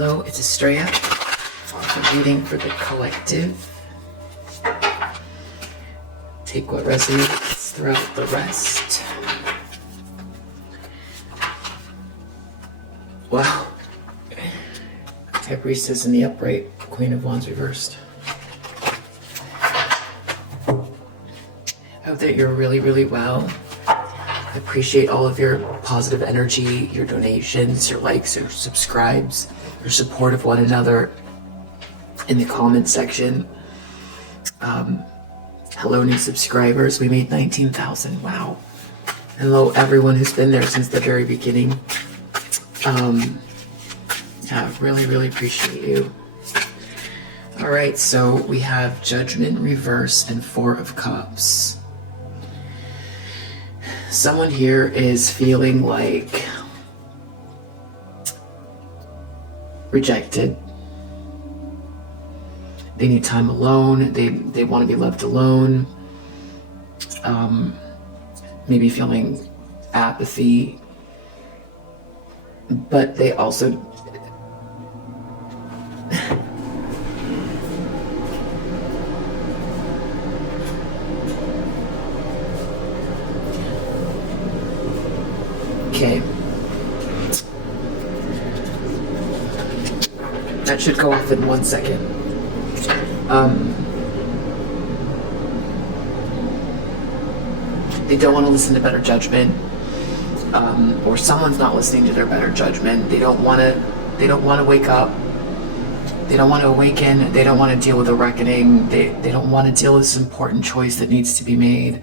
Hello, it's Estrella. Reading for the collective. Take what resonates, throw out the rest. Wow. High Priestess in the upright, Queen of Wands reversed. I hope that you're really, really well. I appreciate all of your positive energy, your donations, your likes, your subscribes, your support of one another in the comment section. Hello, new subscribers. We made 19,000. Wow. Hello, everyone who's been there since the very beginning. Yeah, really, really appreciate you. All right, so we have Judgment reversed and Four of Cups. Someone here is feeling like rejected. They need time alone. They want to be left alone. Maybe feeling apathy. But they also okay. That should go off in 1 second. They don't want to listen to better judgment, or someone's not listening to their better judgment. They don't want to wake up. They don't want to awaken. They don't want to deal with a reckoning. They don't want to deal with this important choice that needs to be made.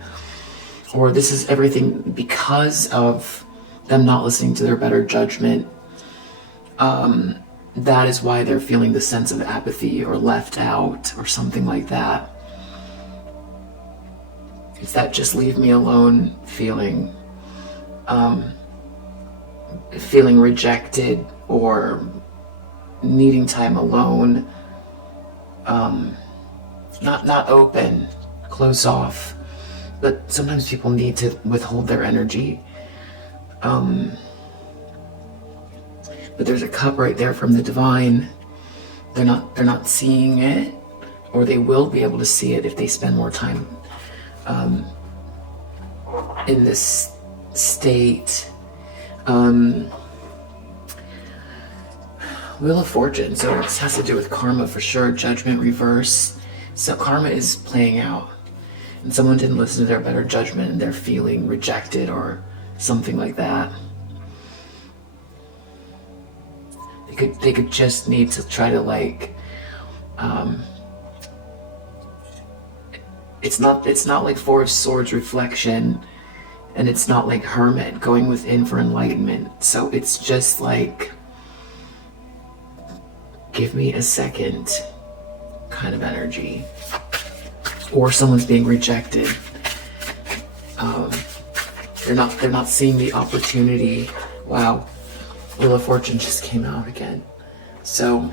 Or this is everything because of them not listening to their better judgment. That is why they're feeling the sense of apathy or left out or something like that. It's that just leave me alone feeling. Feeling rejected or needing time alone. Not open, close off. But sometimes people need to withhold their energy. But there's a cup right there from the divine. They're not seeing it, or they will be able to see it if they spend more time in this state. Wheel of Fortune, so it has to do with karma for sure. Judgment reverse. So karma is playing out, and someone didn't listen to their better judgment and they're feeling rejected or something like that. They could just need to try to it's not like Four of Swords reflection, and it's not like Hermit going within for enlightenment. So it's just like, give me a second kind of energy. Or someone's being rejected. They're not seeing the opportunity. Wow. Wheel of Fortune just came out again. So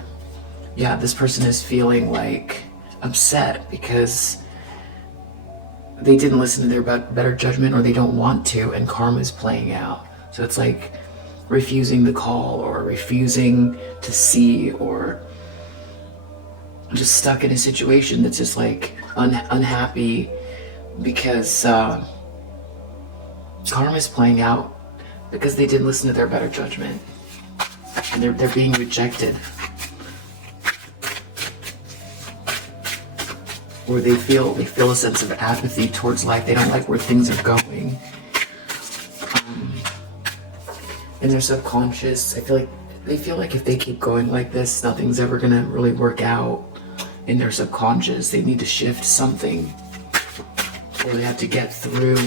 yeah, this person is feeling like upset because they didn't listen to their better judgment, or they don't want to, and karma is playing out. So it's like refusing the call, or refusing to see, or just stuck in a situation that's just like unhappy because karma is playing out because they didn't listen to their better judgment, and they're being rejected, or they feel a sense of apathy towards life. They don't like where things are going. In their subconscious, they feel like if they keep going like this, nothing's ever gonna really work out. In their subconscious, they need to shift something, or they have to get through.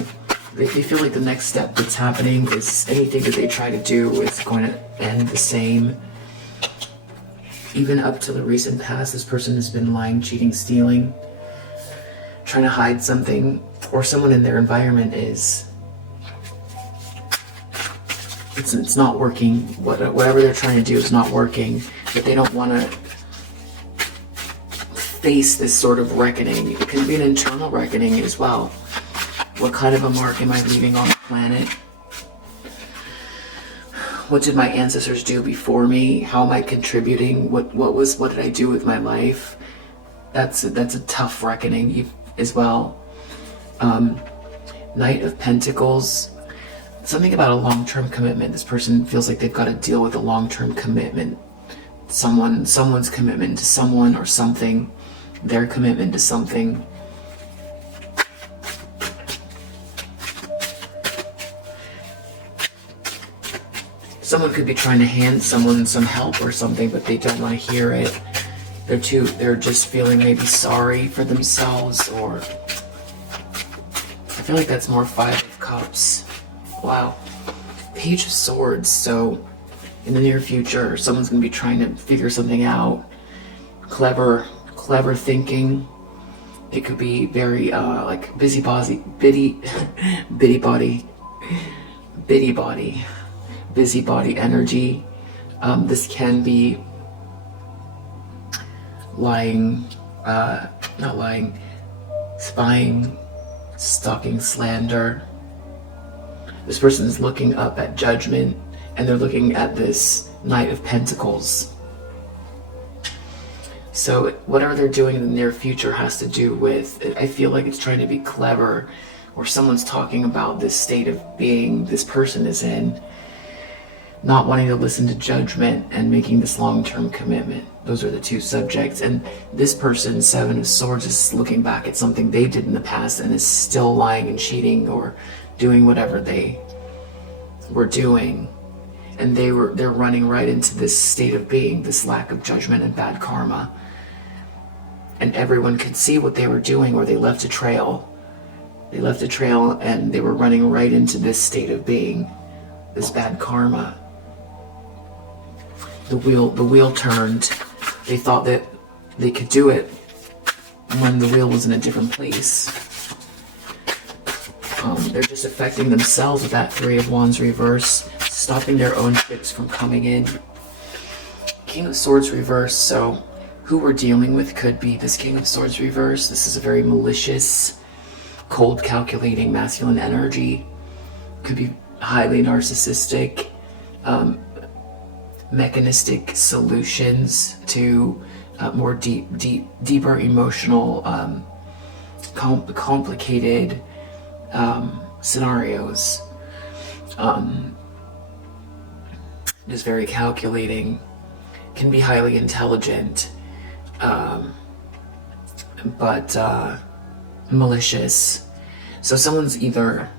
They feel like the next step that's happening is anything that they try to do is going to end the same. Even up to the recent past, this person has been lying, cheating, stealing, trying to hide something, or someone in their environment is. It's not working. Whatever they're trying to do is not working, but they don't want to face this sort of reckoning. It can be an internal reckoning as well. What kind of a mark am I leaving on the planet? what did my ancestors do before me? How am I contributing? What did I do with my life? That's a tough reckoning as well. Knight of Pentacles. Something about a long-term commitment. This person feels like they've got to deal with a long-term commitment. Someone's commitment to someone or something. Their commitment to something. Someone could be trying to hand someone some help or something, but they don't want to hear it. They're just feeling maybe sorry for themselves, or I feel like that's more Five of Cups. Wow. Page of Swords. So in the near future, someone's going to be trying to figure something out. Clever thinking. It could be very like busybody energy. This can be spying, stalking, slander. This person is looking up at Judgment, and they're looking at this Knight of Pentacles. So whatever they're doing in the near future has to do with, I feel like it's trying to be clever, or someone's talking about this state of being this person is in, not wanting to listen to Judgment and making this long-term commitment. Those are the two subjects. And this person, Seven of Swords, is looking back at something they did in the past and is still lying and cheating or doing whatever they were doing. And they're running right into this state of being, this lack of judgment and bad karma. And everyone could see what they were doing, or they left a trail. They left a trail and they were running right into this state of being, this bad karma. The wheel turned. They thought that they could do it when the wheel was in a different place. They're just affecting themselves with that Three of Wands reverse, stopping their own ships from coming in. King of Swords reverse. So who we're dealing with could be this King of Swords reverse. This is a very malicious, cold, calculating, masculine energy. Could be highly narcissistic, mechanistic solutions to more deeper emotional, complicated scenarios. Is very calculating, can be highly intelligent, but malicious. So someone's either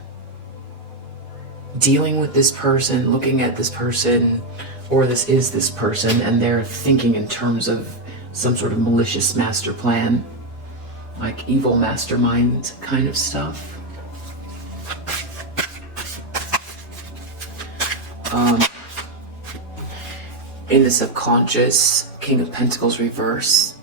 dealing with this person, looking at this person, or this is this person, and they're thinking in terms of some sort of malicious master plan, like evil mastermind kind of stuff. In the subconscious, King of Pentacles reverse.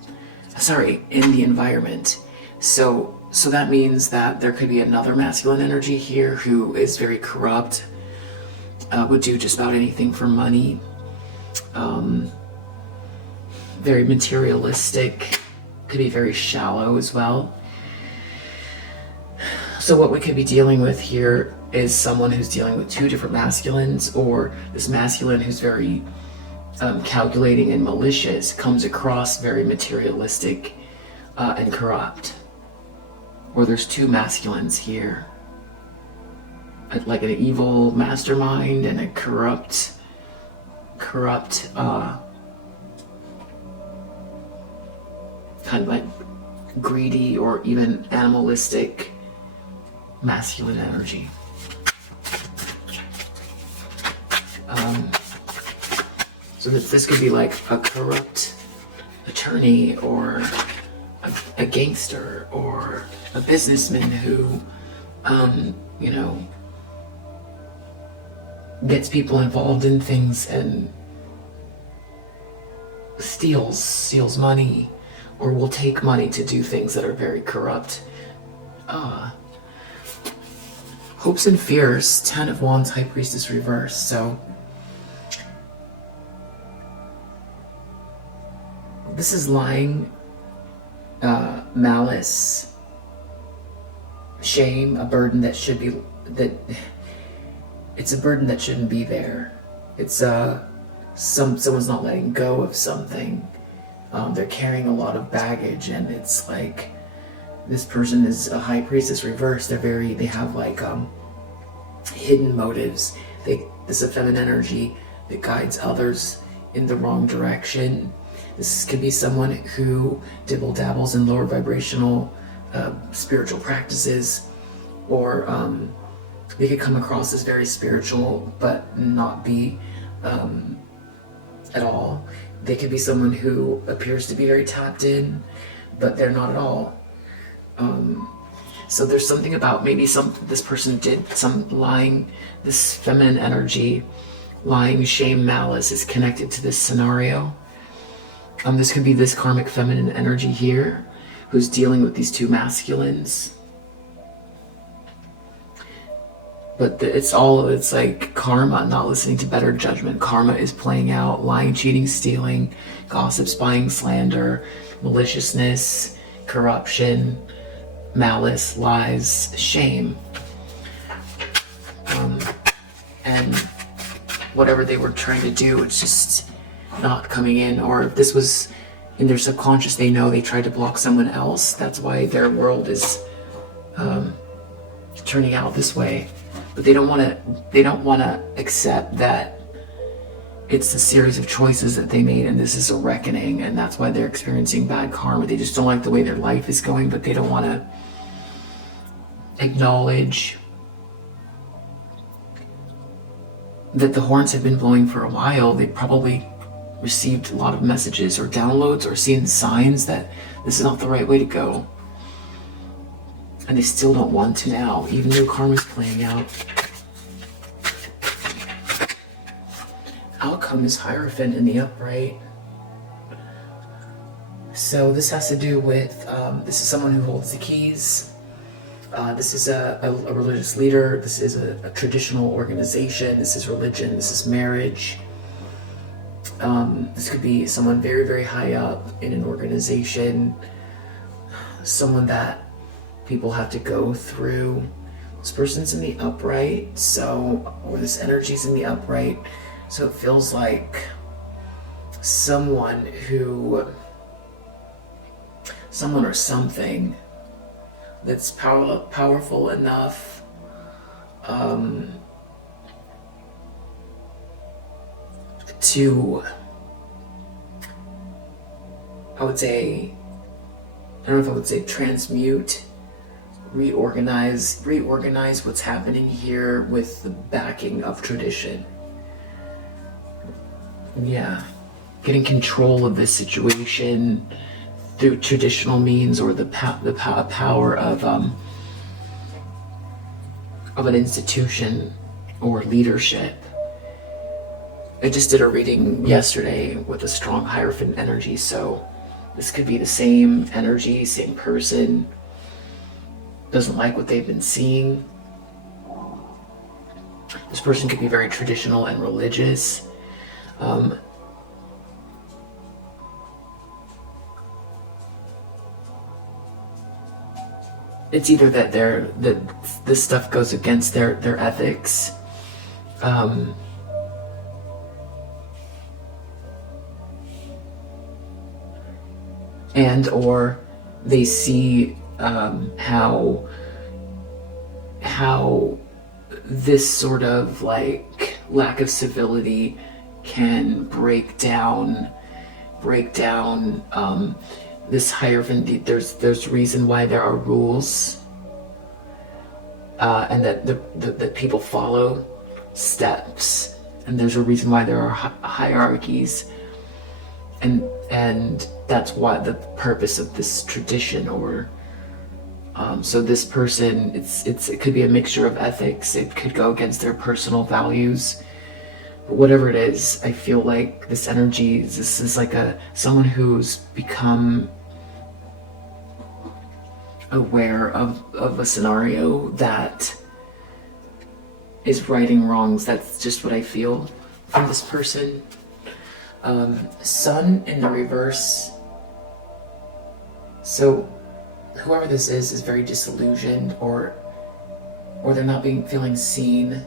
Sorry, in the environment. So that means that there could be another masculine energy here who is very corrupt, would do just about anything for money, very materialistic, could be very shallow as well. So what we could be dealing with here is someone who's dealing with two different masculines, or this masculine who's very calculating and malicious comes across very materialistic and corrupt. Or there's two masculines here, like an evil mastermind and a corrupt kind of like greedy or even animalistic masculine energy. So this could be like a corrupt attorney, or a gangster, or a businessman who, gets people involved in things and steals money, or will take money to do things that are very corrupt. Hopes and fears, 10 of Wands, High Priestess reverse. So this is lying, malice, shame, a burden that should be, it's a burden that shouldn't be there. It's someone's not letting go of something. They're carrying a lot of baggage, and it's like this person is a high priestess reversed. They have like hidden motives. This is a feminine energy that guides others in the wrong direction. This could be someone who dibble dabbles in lower vibrational spiritual practices, or they could come across as very spiritual but not be at all. They could be someone who appears to be very tapped in, but they're not at all. So there's something about maybe this person did some lying. This feminine energy, lying, shame, malice is connected to this scenario. This could be this karmic feminine energy here who's dealing with these two masculines. But it's like karma, not listening to better judgment. Karma is playing out, lying, cheating, stealing, gossip, spying, slander, maliciousness, corruption, malice, lies, shame. And whatever they were trying to do, it's just not coming in. Or if this was in their subconscious, they know they tried to block someone else. That's why their world is turning out this way. But they don't want to accept that it's a series of choices that they made, and this is a reckoning, and that's why they're experiencing bad karma. They just don't like the way their life is going, but they don't want to acknowledge that the horns have been blowing for a while. They probably received a lot of messages or downloads or seen signs that this is not the right way to go. And they still don't want to now, even though karma's playing out. Outcome is Hierophant in the upright. So this has to do with, this is someone who holds the keys. This is a religious leader. This is a traditional organization. This is religion. This is marriage. This could be someone very, very high up in an organization. Someone that people have to go through. This person's in the upright, or this energy's in the upright, so it feels like someone or something that's powerful enough to, I don't know if I would say transmute, reorganize what's happening here with the backing of tradition. Yeah, getting control of this situation through traditional means, or the power of an institution or leadership. I just did a reading yesterday with a strong Hierophant energy, so this could be the same energy, same person. Doesn't like what they've been seeing. This person could be very traditional and religious. It's either that this stuff goes against their ethics, and or they see how this sort of like lack of civility can break down this Hierophant. There's reason why there are rules, and that people follow steps, and there's a reason why there are hierarchies, and that's why the purpose of this tradition. Or so this person, it could be a mixture of ethics. It could go against their personal values. But whatever it is, I feel like this energy, this is like someone who's become aware of a scenario that is righting wrongs. That's just what I feel from this person. Sun in the reverse. So whoever this is very disillusioned, or they're not feeling seen.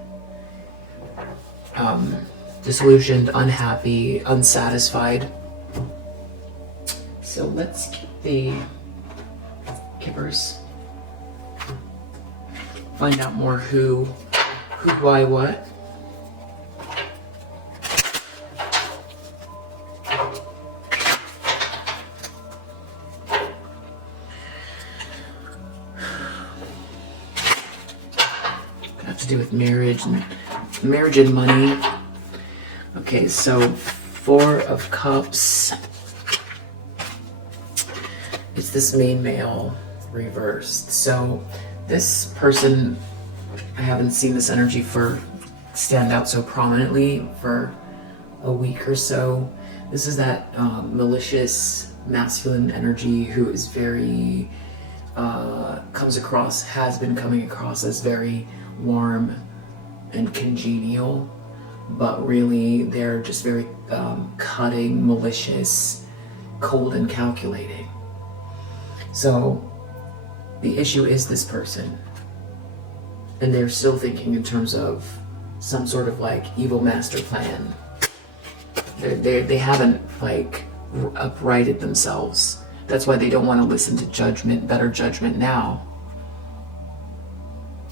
disillusioned, unhappy, unsatisfied. So let's get the Kippers. Find out more who, why, what. Have to do with marriage and money. Okay, so Four of Cups. It's this main male reversed. So this person, I haven't seen this energy stand out so prominently for a week or so. This is that malicious masculine energy who is very has been coming across as very warm and congenial, but really they're just very cutting, malicious, cold and calculating. So the issue is this person, and they're still thinking in terms of some sort of like evil master plan. They haven't like uprighted themselves. That's why they don't want to listen to judgment, better judgment now.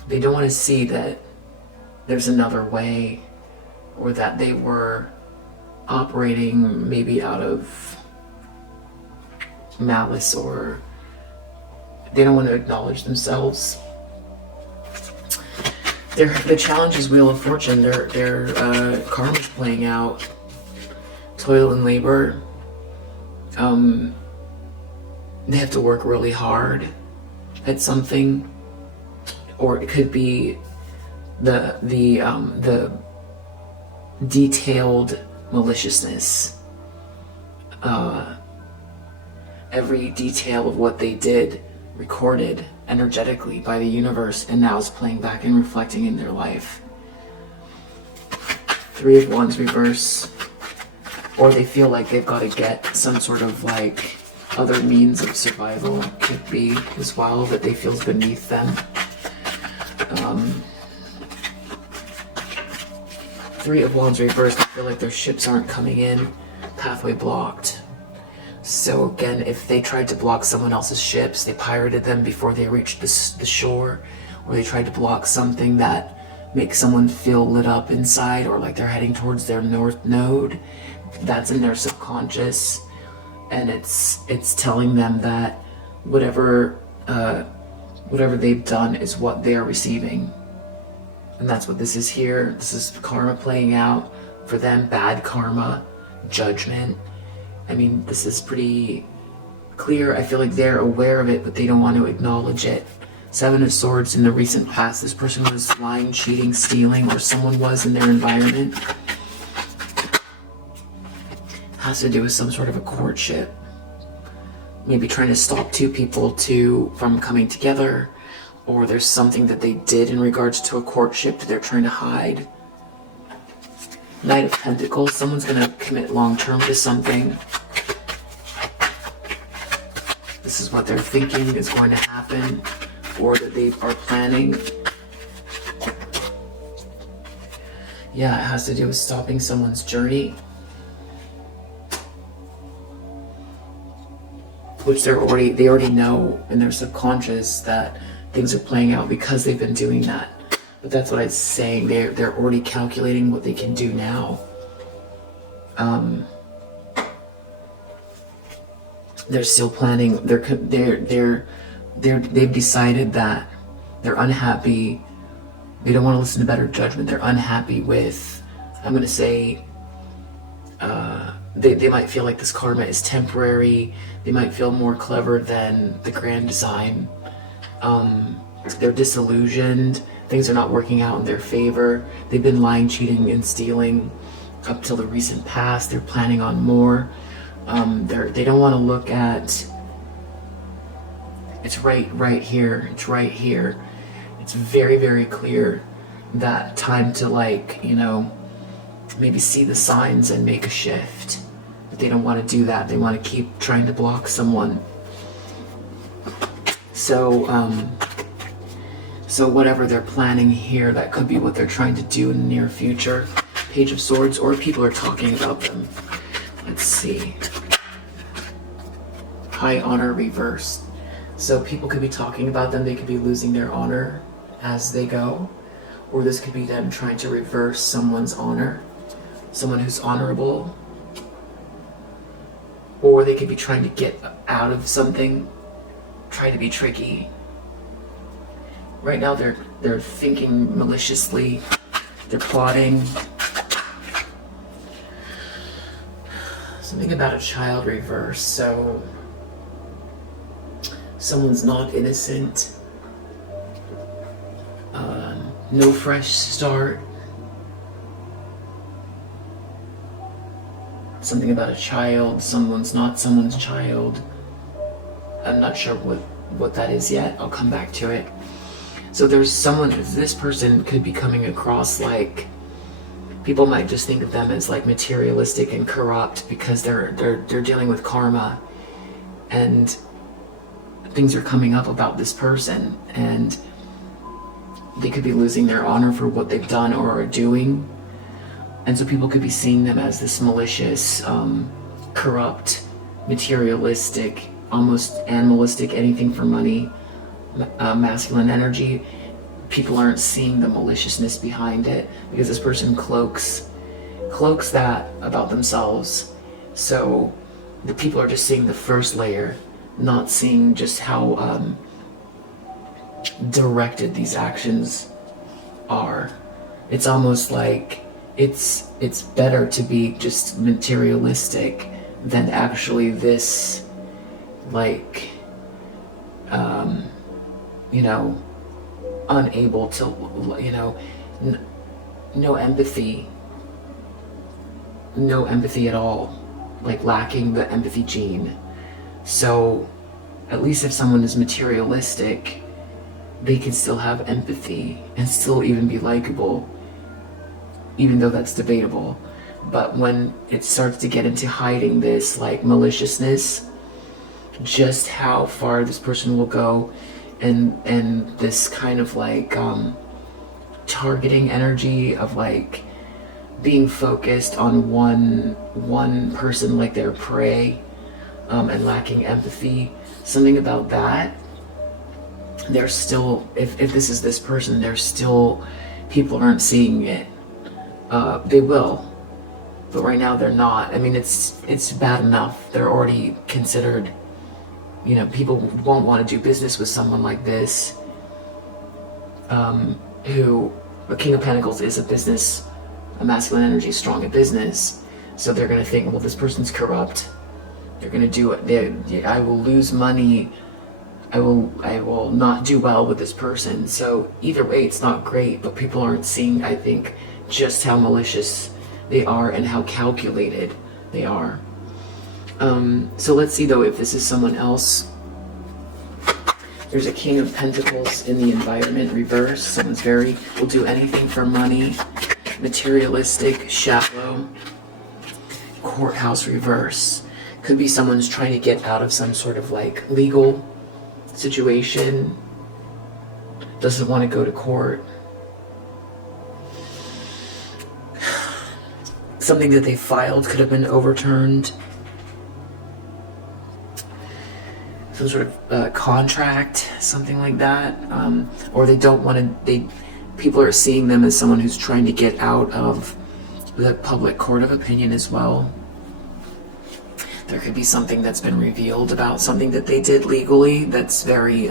They don't want to see that there's another way, or that they were operating maybe out of malice, or they don't want to acknowledge themselves. The challenge is Wheel of Fortune. Their karma's playing out. Toil and labor. They have to work really hard at something, or it could be the detailed maliciousness. Every detail of what they did recorded energetically by the universe, and now is playing back and reflecting in their life. Three of Wands reverse. Or they feel like they've got to get some sort of like other means of survival, could be as well, that they feel beneath them. Three of Wands reversed. I feel like their ships aren't coming in. Pathway blocked. So again, if they tried to block someone else's ships, they pirated them before they reached the shore, or they tried to block something that makes someone feel lit up inside, or like they're heading towards their north node. That's in their subconscious, and it's telling them that whatever they've done is what they are receiving. And that's what this is here. This is karma playing out for them. Bad karma, judgment. I mean, this is pretty clear. I feel like they're aware of it, but they don't want to acknowledge it. Seven of Swords. In the recent past, this person was lying, cheating, stealing, or someone was in their environment. Has to do with some sort of a courtship. Maybe trying to stop two people from coming together, or there's something that they did in regards to a courtship that they're trying to hide. Knight of Pentacles. Someone's going to commit long-term to something. This is what they're thinking is going to happen, or that they are planning. Yeah, it has to do with stopping someone's journey, which they already know in their subconscious that things are playing out because they've been doing that. But that's what I was saying. They're already calculating what they can do now. They're still planning. They've decided that they're unhappy. They don't want to listen to better judgment. They're unhappy with, I'm going to say, they might feel like this karma is temporary. They might feel more clever than the grand design. They're disillusioned. Things are not working out in their favor. They've been lying, cheating, and stealing up till the recent past. They're planning on more. They don't want to look at, it's right here. It's right here. It's very, very clear that time to, like, maybe see the signs and make a shift. But they don't want to do that. They want to keep trying to block someone. So whatever they're planning here, that could be what they're trying to do in the near future. Page of Swords, or people are talking about them. Let's see. High honor reversed. So people could be talking about them. They could be losing their honor as they go. Or this could be them trying to reverse someone's honor. Someone who's honorable. Or they could be trying to get out of something. Try to be tricky. Right now they're thinking maliciously. They're plotting. Something about a child reverse. So someone's not innocent. No fresh start. Something about a child. Someone's not someone's child. I'm not sure what that is yet. I'll come back to it. So there's someone, this person could be coming across like, people might just think of them as like materialistic and corrupt because they're dealing with karma, and things are coming up about this person, and they could be losing their honor for what they've done or are doing. And so people could be seeing them as this malicious, corrupt, materialistic, almost animalistic, anything for money, masculine energy. People aren't seeing the maliciousness behind it because this person cloaks that about themselves. So the people are just seeing the first layer, not seeing just how directed these actions are. It's almost like it's better to be just materialistic than actually this, like, unable to, no empathy at all, like lacking the empathy gene. So at least if someone is materialistic, they can still have empathy and still even be likable, even though that's debatable. But when it starts to get into hiding this like maliciousness, just how far this person will go, and this kind of like targeting energy of like being focused on one person, like their prey, and lacking empathy, something about that. They're still, if this is this person, they're still, people aren't seeing it. They will, but right now they're not. I mean, it's bad enough. They're already considered, people won't want to do business with someone like this, who, a King of Pentacles is a masculine energy, strong at business. So they're going to think, well, this person's corrupt. They're going to do it. I will lose money. I will not do well with this person. So either way, it's not great, but people aren't seeing, I think, just how malicious they are and how calculated they are. So let's see though if this is someone else. There's a King of Pentacles in the environment reverse. Someone's will do anything for money, materialistic, shallow. Courthouse reverse. Could be someone's trying to get out of some sort of like legal situation, doesn't want to go to court. Something that they filed could have been overturned. Some sort of contract, something like that. Or they don't want to, people are seeing them as someone who's trying to get out of the public court of opinion as well. There could be something that's been revealed about something that they did legally that's very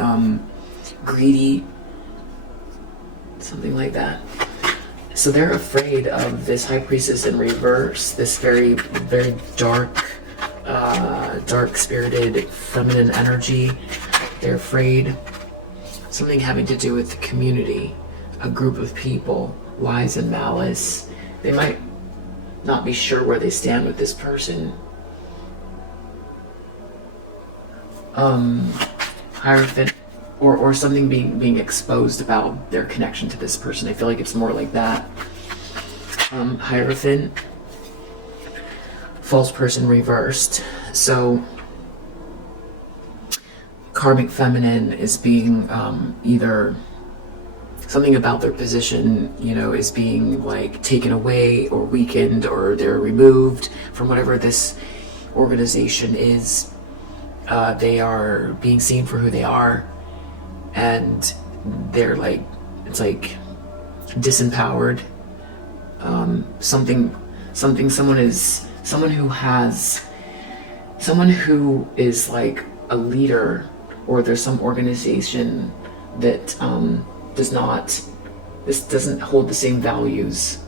greedy, something like that. So they're afraid of this High Priestess in reverse, this very, very dark, dark-spirited feminine energy. They're afraid. Something having to do with the community, a group of people, lies and malice. They might not be sure where they stand with this person. Hierophant, or something being exposed about their connection to this person. I feel like it's more like that. Hierophant, false person reversed. So karmic feminine is being either something about their position, you know, is being like taken away or weakened, or they're removed from whatever this organization is. They are being seen for who they are, and they're like, it's like disempowered. Someone who is like a leader, or there's some organization that doesn't hold the same values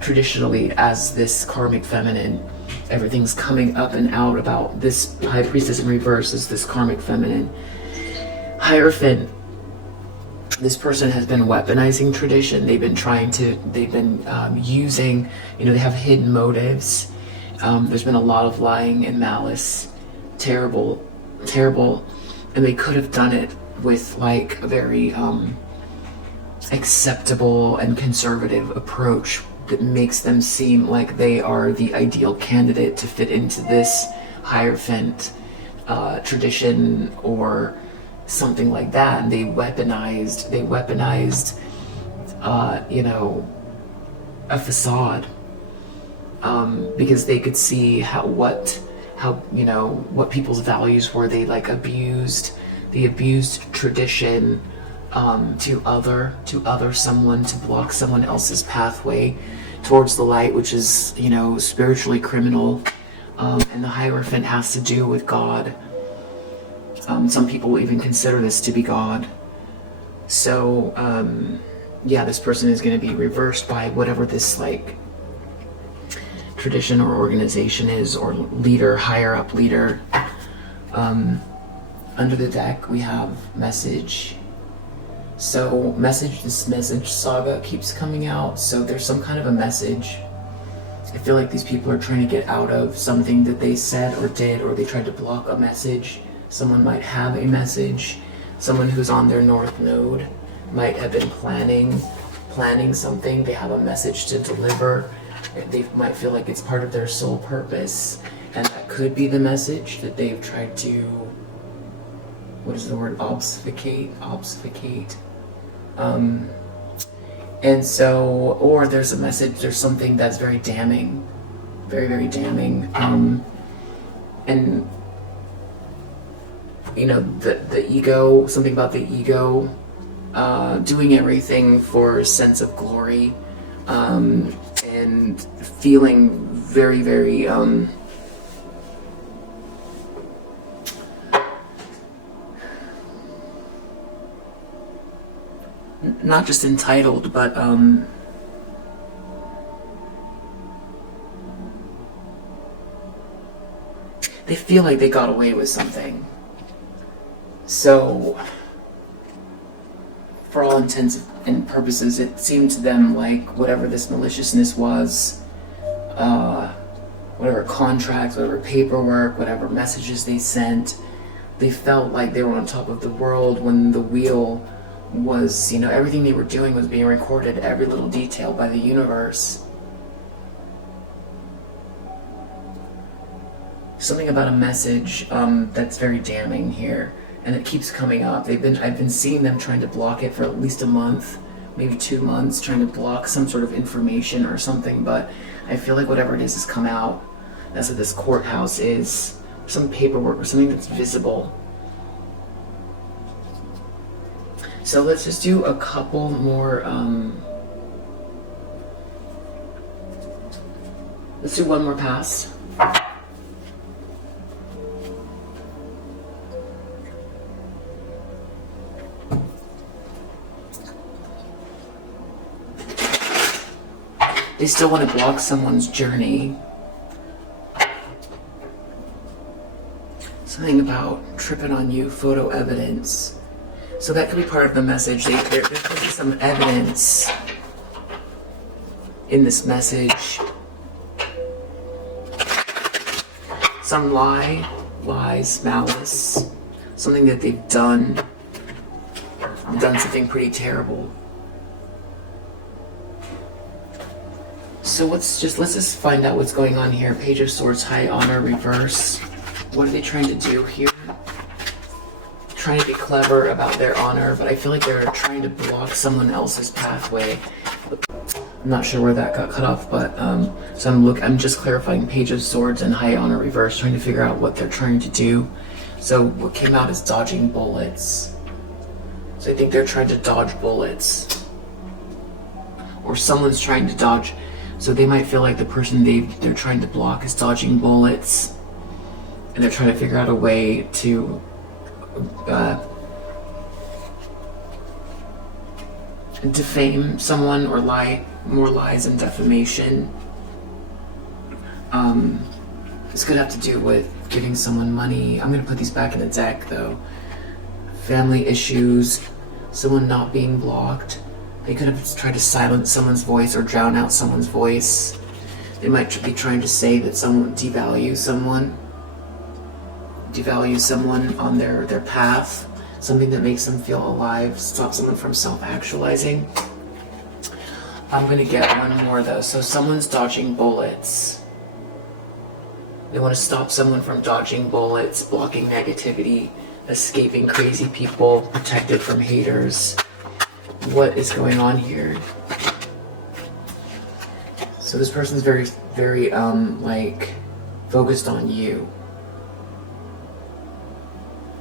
traditionally as this karmic feminine. Everything's coming up and out about this high priestess in reverse is this karmic feminine. Hierophant, this person has been weaponizing tradition. They've been using, you know, they have hidden motives. There's been a lot of lying and malice. Terrible. And they could have done it with like a very acceptable and conservative approach that makes them seem like they are the ideal candidate to fit into this Hierophant tradition or something like that. And they weaponized you know, a facade, because they could see how you know, what people's values were. They like abused tradition to other someone, to block someone else's pathway towards the light, which is, you know, spiritually criminal. And the Hierophant has to do with God. Some people will even consider this to be God. So yeah, this person is going to be reversed by whatever this like tradition or organization is, or leader, higher up leader. Under the deck we have message. So this message saga keeps coming out. So there's some kind of a message. I feel like these people are trying to get out of something that they said or did, or they tried to block a message. Someone might have a message. Someone who's on their north node might have been planning something. They have a message to deliver. They might feel like it's part of their soul purpose, and that could be the message that they've tried to, what is the word, obfuscate. And so, or there's a message, there's something that's very damning, very, very damning. And you know, the ego, something about the ego, doing everything for a sense of glory, and feeling very, very, not just entitled, but they feel like they got away with something. So, for all intents and purposes, it seemed to them like whatever this maliciousness was, whatever contracts, whatever paperwork, whatever messages they sent, they felt like they were on top of the world when the wheel was, you know, everything they were doing was being recorded, every little detail by the universe. Something about a message that's very damning here, and it keeps coming up. I've been seeing them trying to block it for at least a month, maybe 2 months, trying to block some sort of information or something, but I feel like whatever it is has come out. That's what this courthouse is. Some paperwork or something that's visible. So let's just do a couple more, let's do one more pass. They still want to block someone's journey. Something about tripping on you, photo evidence. So that could be part of the message. There could be some evidence in this message. Some lies, malice. Something that they've done. Done something pretty terrible. So let's just find out what's going on here. Page of Swords, High Honor, reverse. What are they trying to do here? trying to be clever about their honor, but I feel like they're trying to block someone else's pathway. I'm not sure where that got cut off, but so I'm just clarifying Page of Swords and High Honor Reverse, trying to figure out what they're trying to do. So what came out is dodging bullets. So I think they're trying to dodge bullets, or someone's trying to dodge. So they might feel like the person they're trying to block is dodging bullets, and they're trying to figure out a way to defame someone or lie, more lies and defamation. This could have to do with giving someone money. I'm going to put these back in the deck though. Family issues, someone not being blocked. They could have tried to silence someone's voice or drown out someone's voice. They might be trying to say that someone devalue someone on their path, something that makes them feel alive, stop someone from self-actualizing. I'm gonna get one more though. So someone's dodging bullets. They want to stop someone from dodging bullets, blocking negativity, escaping crazy people, protected from haters. What is going on here? So this person's very, very, like, focused on you.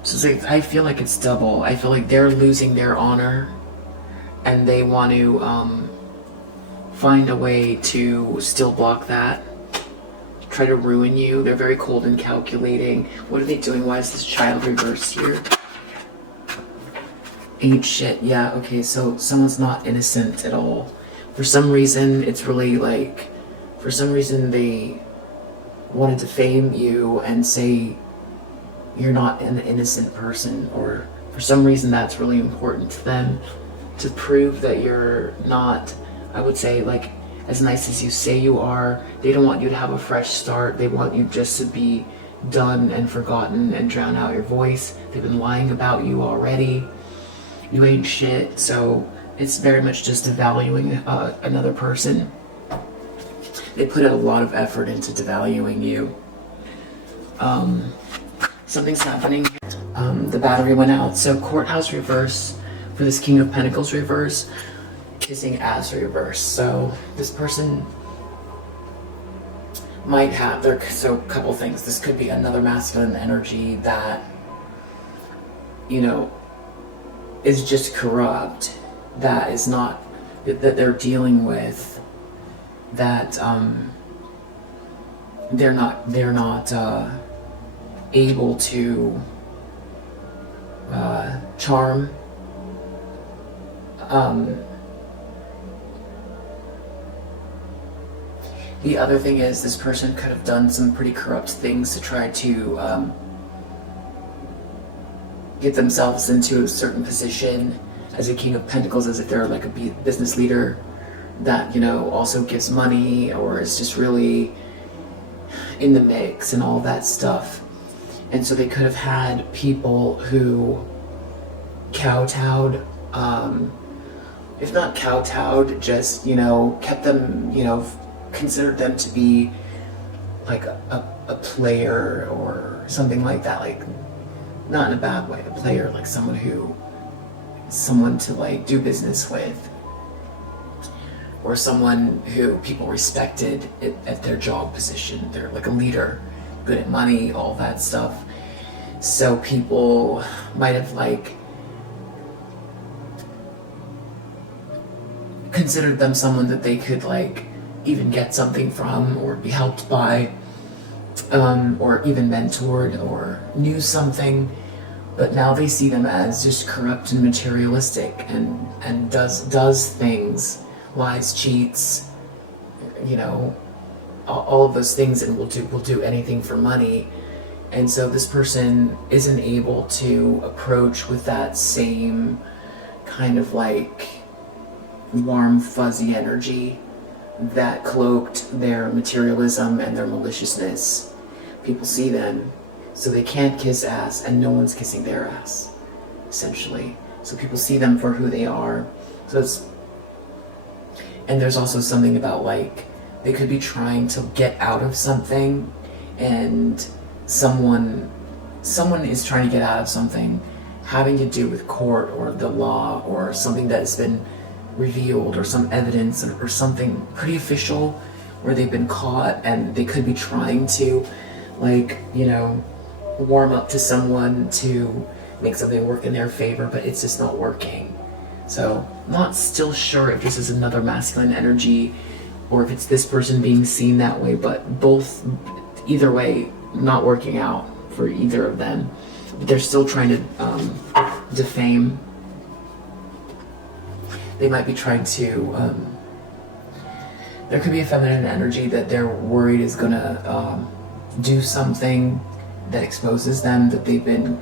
So it's like, I feel like it's double. I feel like they're losing their honor, and they want to, find a way to still block that. Try to ruin you. They're very cold and calculating. What are they doing? Why is this child reversed here? Ain't shit. Yeah, okay, so someone's not innocent at all. For some reason, it's really like, for some reason they wanted to defame you and say you're not an innocent person, or for some reason that's really important to them, to prove that you're not, I would say, like, as nice as you say you are. They don't want you to have a fresh start. They want you just to be done and forgotten and drown out your voice. They've been lying about you already. You ain't shit. So it's very much just devaluing another person. They put a lot of effort into devaluing you. Something's happening. The battery went out. So Courthouse reverse for this King of Pentacles reverse. Kissing ass reverse. So this person might have so a couple things. This could be another masculine energy that, you know, is just corrupt, that is not, that they're dealing with, that they're not able to charm. The other thing is, this person could have done some pretty corrupt things to try to get themselves into a certain position as a King of Pentacles, as if they're like a business leader that, you know, also gives money or is just really in the mix and all that stuff. And so they could have had people who kowtowed, if not kowtowed, just, you know, kept them, you know, considered them to be like a player or something like that, like, not in a bad way, a player, like someone to like do business with, or someone who people respected at their job position. They're like a leader, good at money, all that stuff. So people might have like considered them someone that they could like even get something from, or be helped by, or even mentored, or knew something, but now they see them as just corrupt and materialistic, and does things, lies, cheats, you know, all of those things, and will do anything for money. And so this person isn't able to approach with that same kind of like warm, fuzzy energy that cloaked their materialism and their maliciousness. People see them, so they can't kiss ass, and no one's kissing their ass, essentially. So people see them for who they are. So it's, and there's also something about like, they could be trying to get out of something, and someone is trying to get out of something, having to do with court or the law or something that has been revealed or some evidence or something pretty official where they've been caught and they could be trying to, like, you know, warm up to someone to make something work in their favor, but it's just not working. So I'm not still sure if this is another masculine energy or if it's this person being seen that way, but both, either way, not working out for either of them. But they're still trying to defame. They might be trying to, there could be a feminine energy that they're worried is gonna do something that exposes them, that they've been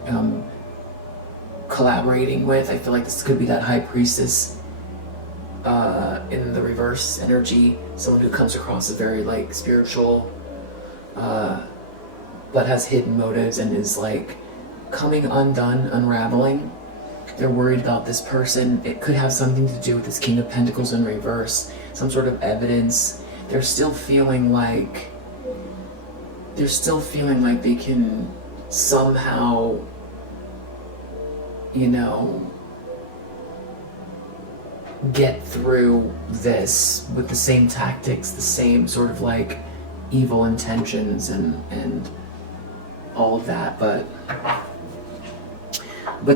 collaborating with. I feel like this could be that high priestess in the reverse energy, someone who comes across as very like spiritual, but has hidden motives and is like coming undone, unraveling. They're worried about this person. It could have something to do with this King of Pentacles in reverse, some sort of evidence. They're still feeling like they can somehow, you know, get through this with the same tactics, the same sort of like evil intentions and all of that, but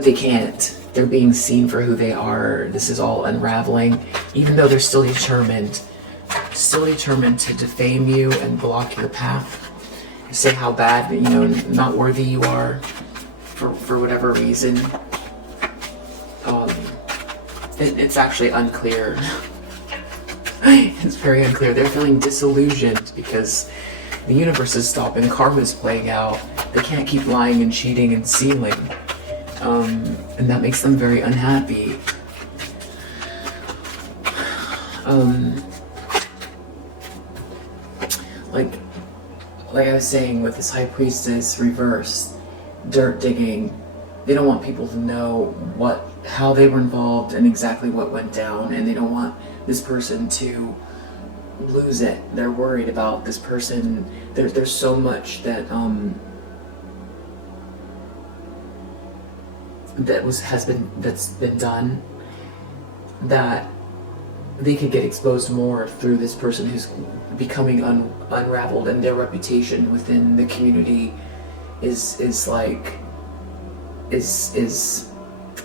they can't. They're being seen for who they are. This is all unraveling, even though they're still determined to defame you and block your path, say how bad, you know, not worthy you are for whatever reason. It's actually unclear. It's very unclear. They're feeling disillusioned because the universe is stopping, karma's playing out. They can't keep lying and cheating and stealing. And that makes them very unhappy. Like I was saying, with this High Priestess reversed, dirt digging, they don't want people to know how they were involved and exactly what went down, and they don't want this person to lose it. They're worried about this person. There's so much that that's been done that they could get exposed more through this person who's becoming unraveled, and their reputation within the community is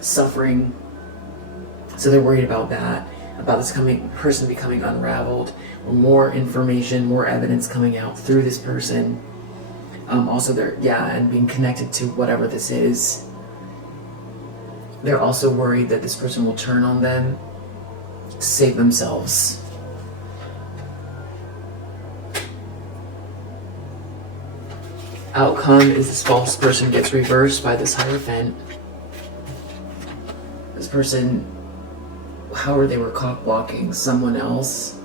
suffering. So they're worried about that, about this person becoming unraveled, or more information, more evidence coming out through this person. Also, and being connected to whatever this is. They're also worried that this person will turn on them to save themselves. Outcome is this false person gets reversed by this Hierophant. This person, however they were cock blocking someone else,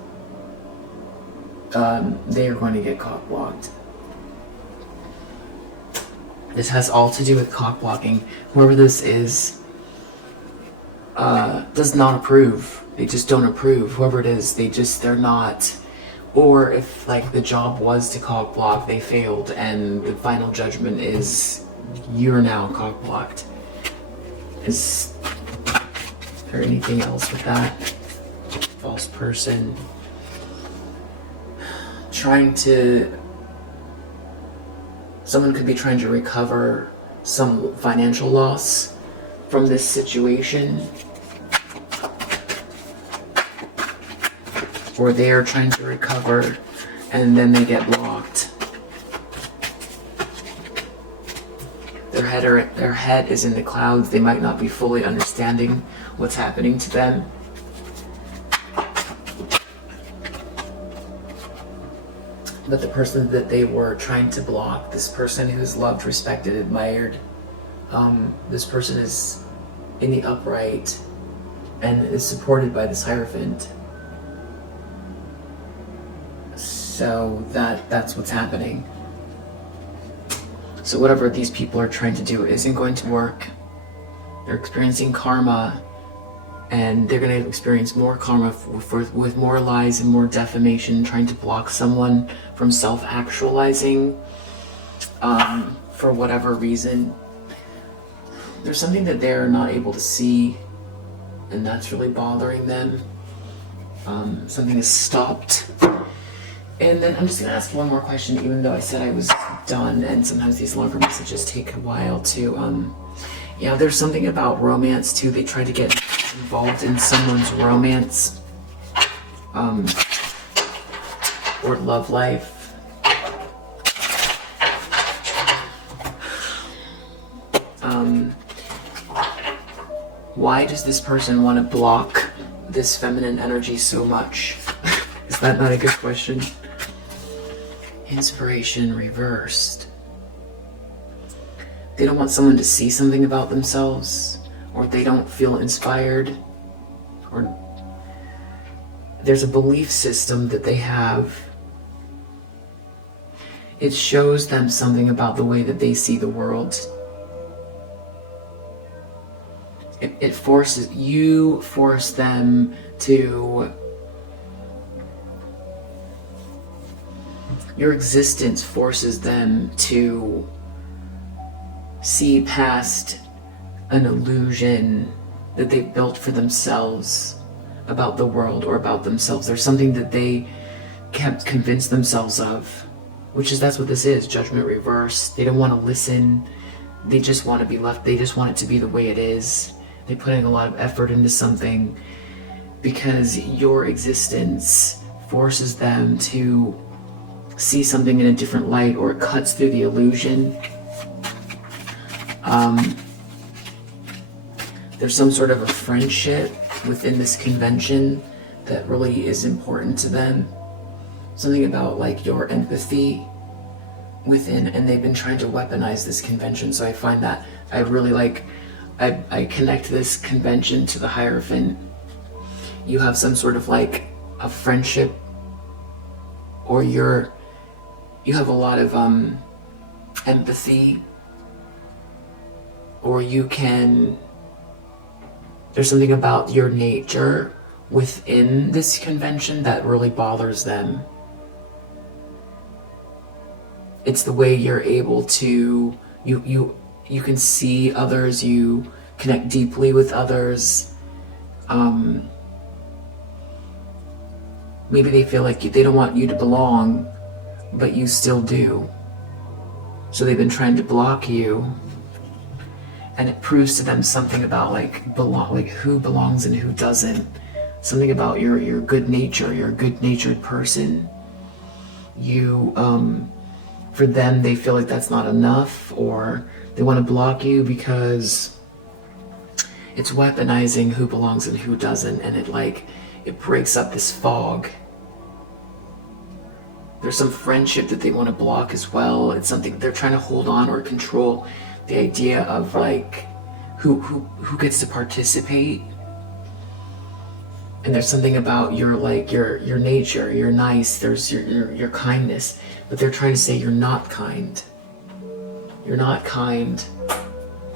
they are going to get cock blocked. This has all to do with cock blocking. Whoever this is does not approve. They just don't approve. Whoever it is, they're not. Or if like the job was to cock block, they failed, and the final judgment is you're now cock blocked. Is there anything else with that? False person someone could be trying to recover some financial loss from this situation, or they're trying to recover and then they get blocked. Their head is in the clouds. They might not be fully understanding what's happening to them. But the person that they were trying to block, this person who's loved, respected, admired, this person is in the upright and is supported by this Hierophant. So that's what's happening. So whatever these people are trying to do isn't going to work. They're experiencing karma, and they're going to experience more karma with more lies and more defamation, trying to block someone from self-actualizing for whatever reason. There's something that they're not able to see, and that's really bothering them. Something is stopped. And then I'm just going to ask one more question, even though I said I was done, and sometimes these longer messages take a while to, yeah, there's something about romance too. They try to get involved in someone's romance, or love life. Why does this person want to block this feminine energy so much? Is that not a good question? Inspiration reversed. They don't want someone to see something about themselves, or they don't feel inspired, or there's a belief system that they have. It shows them something about the way that they see the world. It forces you, force them to, your existence forces them to see past an illusion that they've built for themselves about the world or about themselves. There's something that they kept convinced themselves of, which is, that's what this is, judgment reversed. They don't want to listen. They just want to be left. They just want it to be the way it is. They're putting a lot of effort into something because your existence forces them to see something in a different light, or it cuts through the illusion. There's some sort of a friendship within this convention that really is important to them. Something about like your empathy within, and they've been trying to weaponize this convention. So I find that I really like, I connect this convention to the Hierophant. You have some sort of like a friendship, or you have a lot of empathy, or there's something about your nature within this convention that really bothers them. It's the way you're able to, you can see others, you connect deeply with others. Maybe they feel like they don't want you to belong, but you still do. So they've been trying to block you, and it proves to them something about like who belongs and who doesn't. Something about your good nature, you're a good-natured person. For them, they feel like that's not enough, or they want to block you because it's weaponizing who belongs and who doesn't, and it breaks up this fog. There's some friendship that they want to block as well. It's something they're trying to hold on or control, the idea of like who gets to participate. And there's something about your nature, you're nice, there's your kindness, but they're trying to say you're not kind. You're not kind,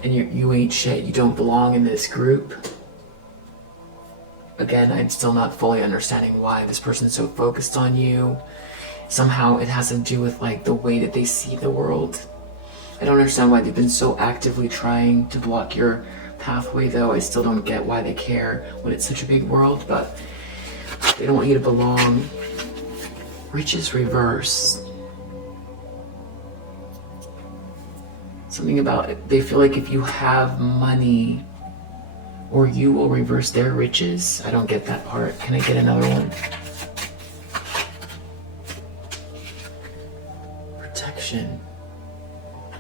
and you ain't shit, you don't belong in this group. Again, I'm still not fully understanding why this person's so focused on you. Somehow it has to do with like the way that they see the world. I don't understand why they've been so actively trying to block your pathway, though. I still don't get why they care when it's such a big world, but they don't want you to belong. Riches reverse. Something about it, they feel like if you have money, or you will reverse their riches. I don't get that part. Can I get another one? Protection.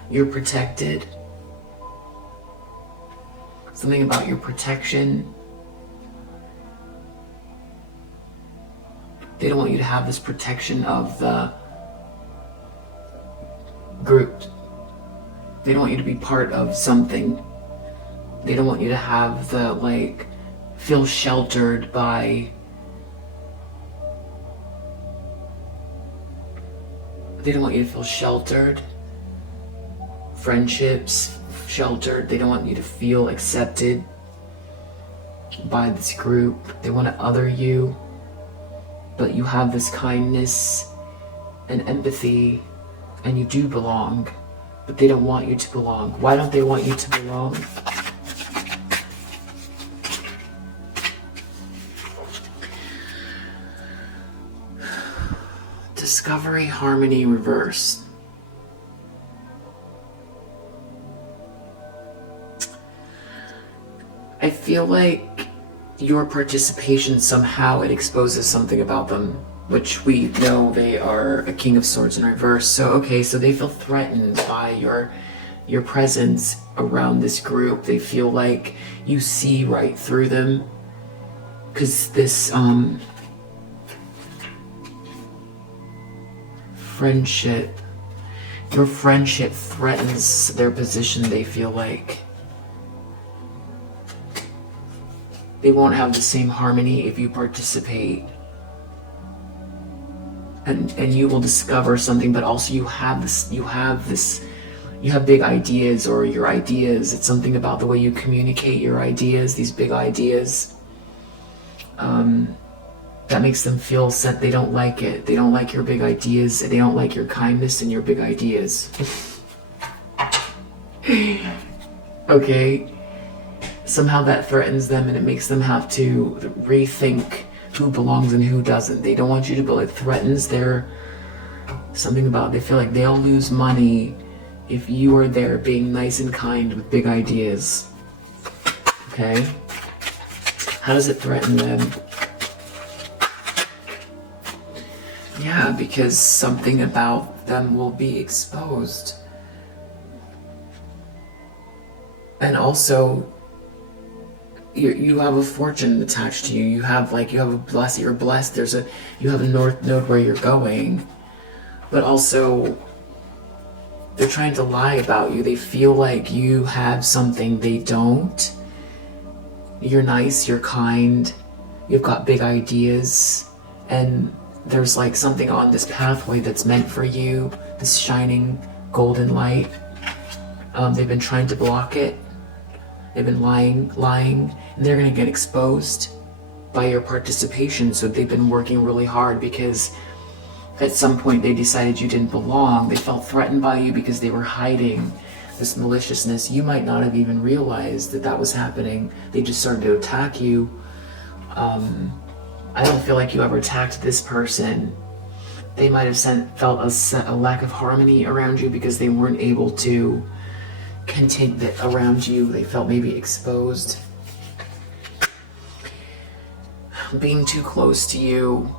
You're protected. Something about your protection. They don't want you to have this protection of the group. They don't want you to be part of something. They don't want you to have the, feel sheltered by... They don't want you to feel sheltered. Friendships, sheltered. They don't want you to feel accepted by this group. They want to other you. But you have this kindness and empathy, and you do belong. But they don't want you to belong. Why don't they want you to belong? Discovery, harmony, reverse. I feel like your participation somehow it exposes something about them, which we know they are a King of Swords in reverse. So okay, so they feel threatened by your presence around this group. They feel like you see right through them, because this friendship, your friendship threatens their position. They feel like they won't have the same harmony if you participate, and you will discover something. But also you have big ideas, or your ideas, it's something about the way you communicate your ideas, these big ideas, that makes them feel they don't like it. They don't like your big ideas. They don't like your kindness and your big ideas. Okay? Somehow that threatens them, and it makes them have to rethink who belongs and who doesn't. They don't want you to build. It threatens their, something about, they feel like they'll lose money if you are there being nice and kind with big ideas. Okay? How does it threaten them? Yeah, because something about them will be exposed. And also, you have a fortune attached to you. You have a blessed, you're blessed. You have a north node where you're going. But also, they're trying to lie about you. They feel like you have something they don't. You're nice, you're kind, you've got big ideas, and there's like something on this pathway that's meant for you, this shining golden light. They've been trying to block it. They've been lying, and they're gonna get exposed by your participation. So they've been working really hard, because at some point they decided you didn't belong. They felt threatened by you because they were hiding this maliciousness. You might not have even realized that was happening. They just started to attack you. I don't feel like you ever attacked this person. They might have felt a lack of harmony around you because they weren't able to contain that around you. They felt maybe exposed. Being too close to you,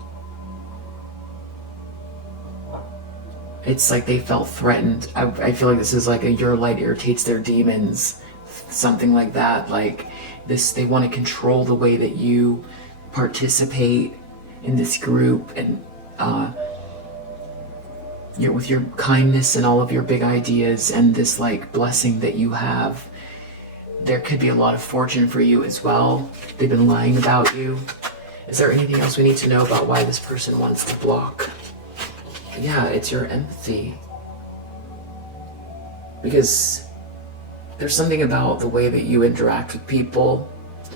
it's like they felt threatened. I feel like this is like your light irritates their demons, something like that. Like this, they want to control the way that you participate in this group, and with your kindness and all of your big ideas and this like blessing that you have. There could be a lot of fortune for you as well. They've been lying about you. Is there anything else we need to know about why this person wants to block? Yeah, it's your empathy. Because there's something about the way that you interact with people.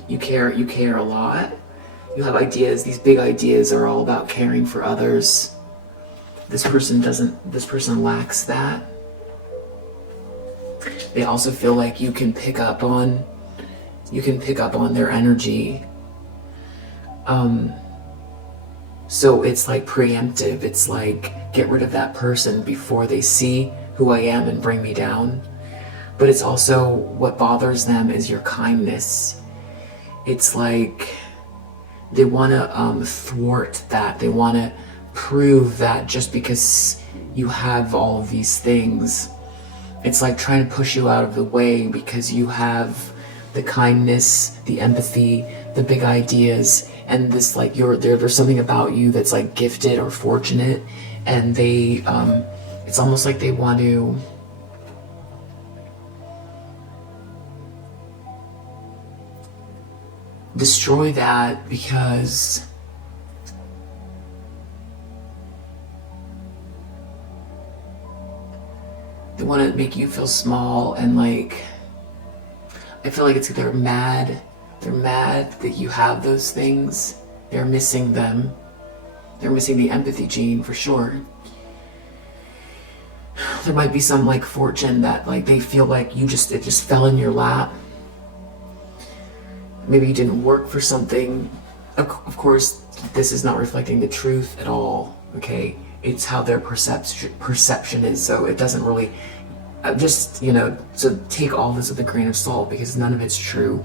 You care a lot. You have ideas. These big ideas are all about caring for others. This person lacks that. They also feel like you can pick up on their energy. So it's like preemptive. It's like, get rid of that person before they see who I am and bring me down. But it's also, what bothers them is your kindness. It's like they want to thwart that. They want to prove that just because you have all of these things. It's like trying to push you out of the way because you have the kindness, the empathy, the big ideas, and this like there's something about you that's like gifted or fortunate, and they it's almost like they want to destroy that because they want to make you feel small, and like I feel like they're mad. They're mad that you have those things. They're missing them. They're missing the empathy gene for sure. There might be some like fortune that like they feel like it just fell in your lap. Maybe you didn't work for something. Of course, this is not reflecting the truth at all, okay? it's how their perception is. So it doesn't really, just, you know, so take all this with a grain of salt, because none of it's true.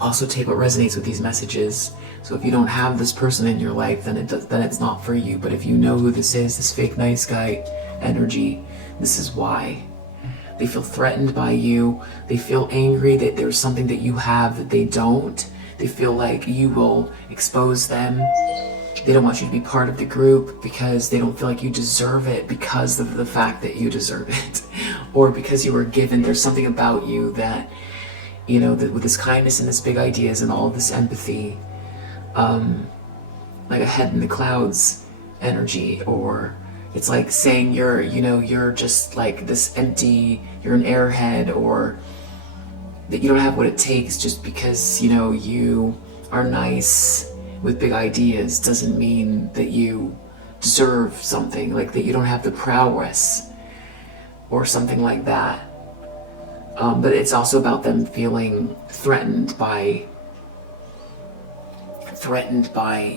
Also take what resonates with these messages. So if you don't have this person in your life, then it's not for you. But if you know who this is, this fake nice guy energy, this is why. They feel threatened by you. They feel angry that there's something that you have that they don't. They feel like you will expose them. They don't want you to be part of the group because they don't feel like you deserve it because of the fact that you deserve it. Or because you were given, there's something about you that, you know, that with this kindness and this big ideas and all of this empathy, like a head in the clouds energy, or it's like saying you're, you know, you're just like this empty, you're an airhead, or that you don't have what it takes just because, you know, you are nice with big ideas doesn't mean that you deserve something, like that you don't have the prowess or something like that. But it's also about them feeling threatened by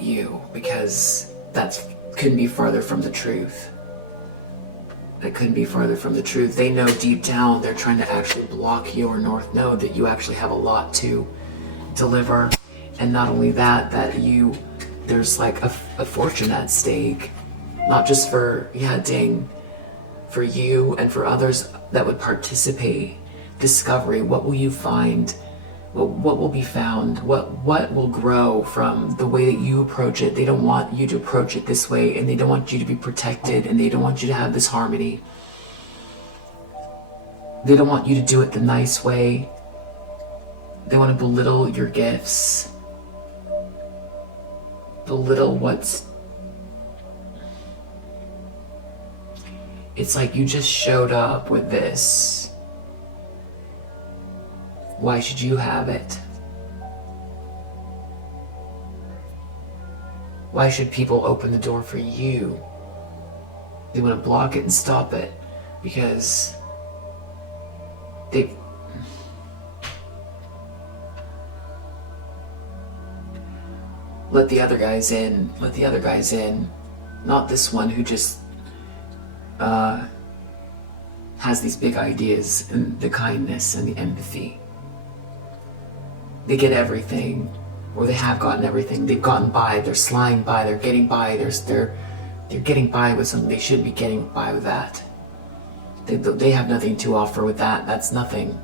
you, because that couldn't be farther from the truth. That couldn't be farther from the truth. They know deep down they're trying to actually block your North Node, that you actually have a lot to deliver. And not only that, that there's like a fortune at stake, not just for, for you and for others that would participate. Discovery, what will you find? What will be found? What will grow from the way that you approach it? They don't want you to approach it this way, and they don't want you to be protected, and they don't want you to have this harmony. They don't want you to do it the nice way. They want to belittle your gifts. Belittle what's... It's like you just showed up with this. Why should you have it? Why should people open the door for you? They want to block it and stop it because they... Let the other guys in. Let the other guys in. Not this one who just has these big ideas and the kindness and the empathy. They get everything, or they have gotten everything. They've gotten by. They're sliding by. They're getting by. They're getting by with something. They should be getting by with that. They have nothing to offer with that. That's nothing.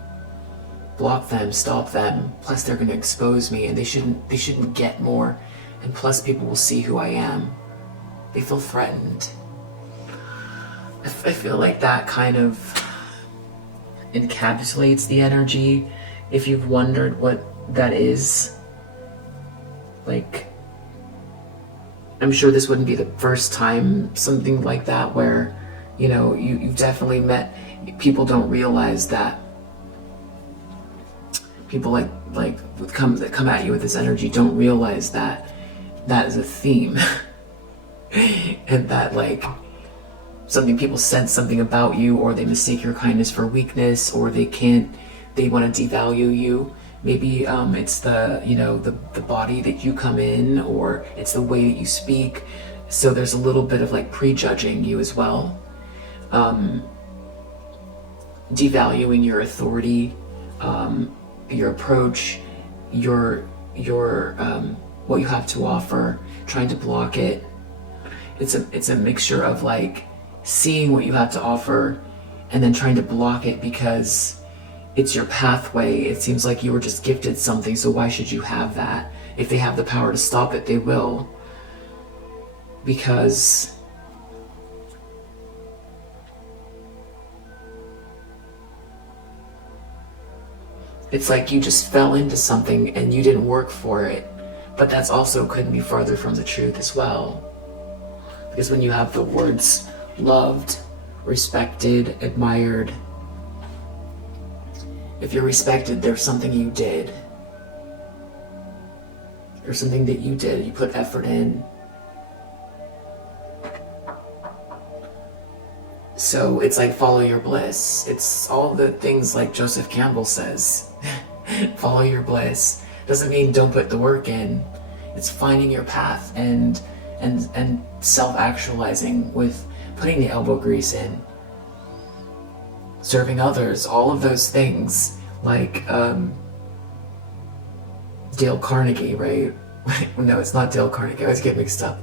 Block them. Stop them. Plus, they're going to expose me, and they shouldn't get more. And plus, people will see who I am. They feel threatened. I feel like that kind of encapsulates the energy. If you've wondered what that is, like, I'm sure this wouldn't be the first time something like that, where, you know, you've definitely met people. Don't realize that people that come at you with this energy don't realize that that is a theme. And that, like, people sense something about you, or they mistake your kindness for weakness, or they want to devalue you. Maybe it's the body that you come in, or it's the way that you speak. So there's a little bit of like prejudging you as well. Devaluing your authority, your approach, your what you have to offer, trying to block it. It's a mixture of like seeing what you have to offer and then trying to block it because it's your pathway. It seems like you were just gifted something, so why should you have that? If they have the power to stop it, they will. Because it's like you just fell into something and you didn't work for it. But that's also couldn't be farther from the truth as well. Because when you have the words loved, respected, admired, if you're respected, there's something you did. There's something that you did. You put effort in. So it's like follow your bliss. It's all the things like Joseph Campbell says. Follow your bliss. Doesn't mean don't put the work in. It's finding your path and and self-actualizing with putting the elbow grease in, serving others, all of those things, like Dale Carnegie, right? No, it's not Dale Carnegie, I always get mixed up.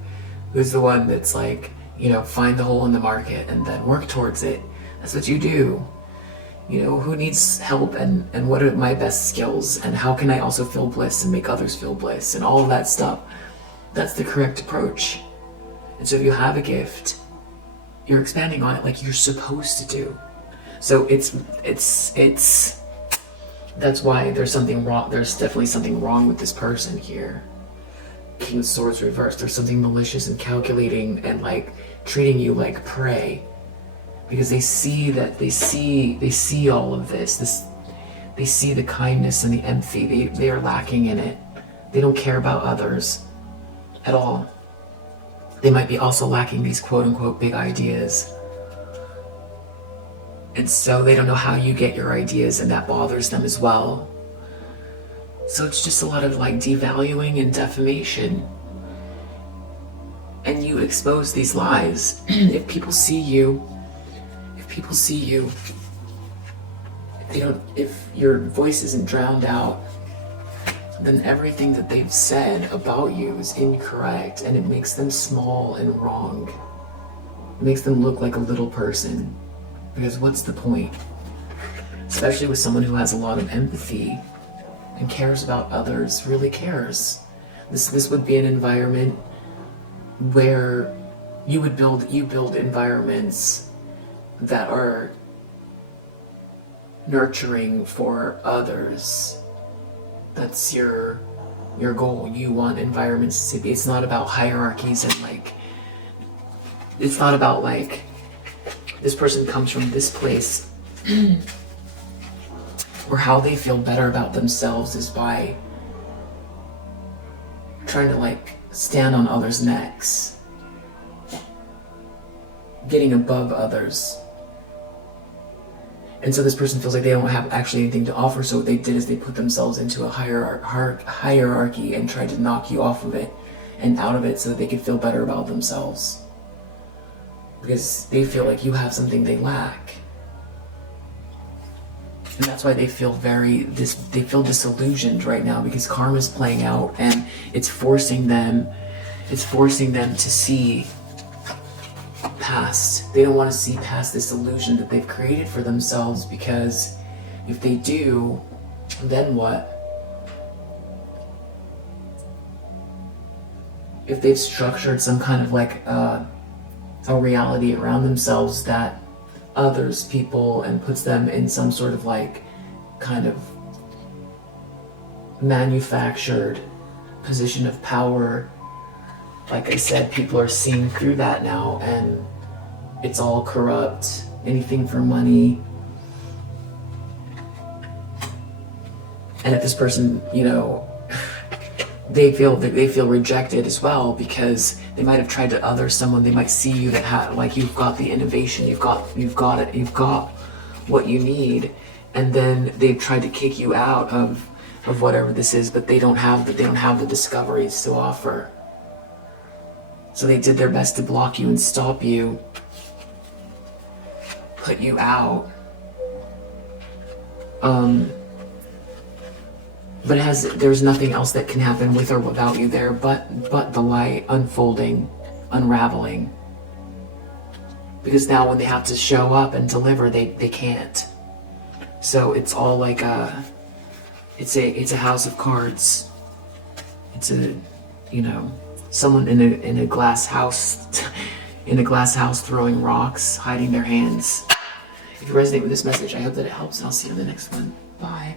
Who's the one that's like, you know, find the hole in the market and then work towards it. That's what you do. You know, who needs help, and what are my best skills, and how can I also feel bliss and make others feel bliss, and all of that stuff. That's the correct approach. And so if you have a gift, you're expanding on it like you're supposed to do. So it's that's why there's something wrong. There's definitely something wrong with this person here. King of Swords reversed. There's something malicious and calculating and like treating you like prey. Because they see all of this, they see the kindness and the empathy. They are lacking in it. They don't care about others at all. They might be also lacking these quote unquote big ideas. And so they don't know how you get your ideas, and that bothers them as well. So it's just a lot of like devaluing and defamation. And you expose these lies. If people see you, if your voice isn't drowned out, then everything that they've said about you is incorrect, and it makes them small and wrong. It makes them look like a little person. Because what's the point? Especially with someone who has a lot of empathy and cares about others, really cares. This would be an environment where you build environments that are nurturing for others. That's your goal. You want environments to be, it's not about hierarchies and like, it's not about like, this person comes from this place where how they feel better about themselves is by trying to like stand on others' necks, getting above others. And so this person feels like they don't have actually anything to offer, so what they did is they put themselves into a hierarchy and tried to knock you off of it and out of it so that they could feel better about themselves. Because they feel like you have something they lack. And that's why they feel they feel disillusioned right now, because karma's playing out and it's forcing them to see past. They don't want to see past this illusion that they've created for themselves, because if they do, then what? If they've structured some kind of like a reality around themselves that others people and puts them in some sort of like kind of manufactured position of power, like I said, people are seeing through that now, and it's all corrupt, anything for money. And if this person, you know, they feel rejected as well, because they might have tried to other someone. They might see you that had, like, you've got the innovation, you've got it, you've got what you need, and then they've tried to kick you out of whatever this is, but they don't have the discoveries to offer. So they did their best to block you and stop you, put you out. But there's nothing else that can happen with or without you there but the light unfolding, unraveling. Because now when they have to show up and deliver, they can't. So it's all like it's a house of cards. It's a, you know, someone in a glass house throwing rocks, hiding their hands. If you resonate with this message, I hope that it helps, and I'll see you in the next one. Bye.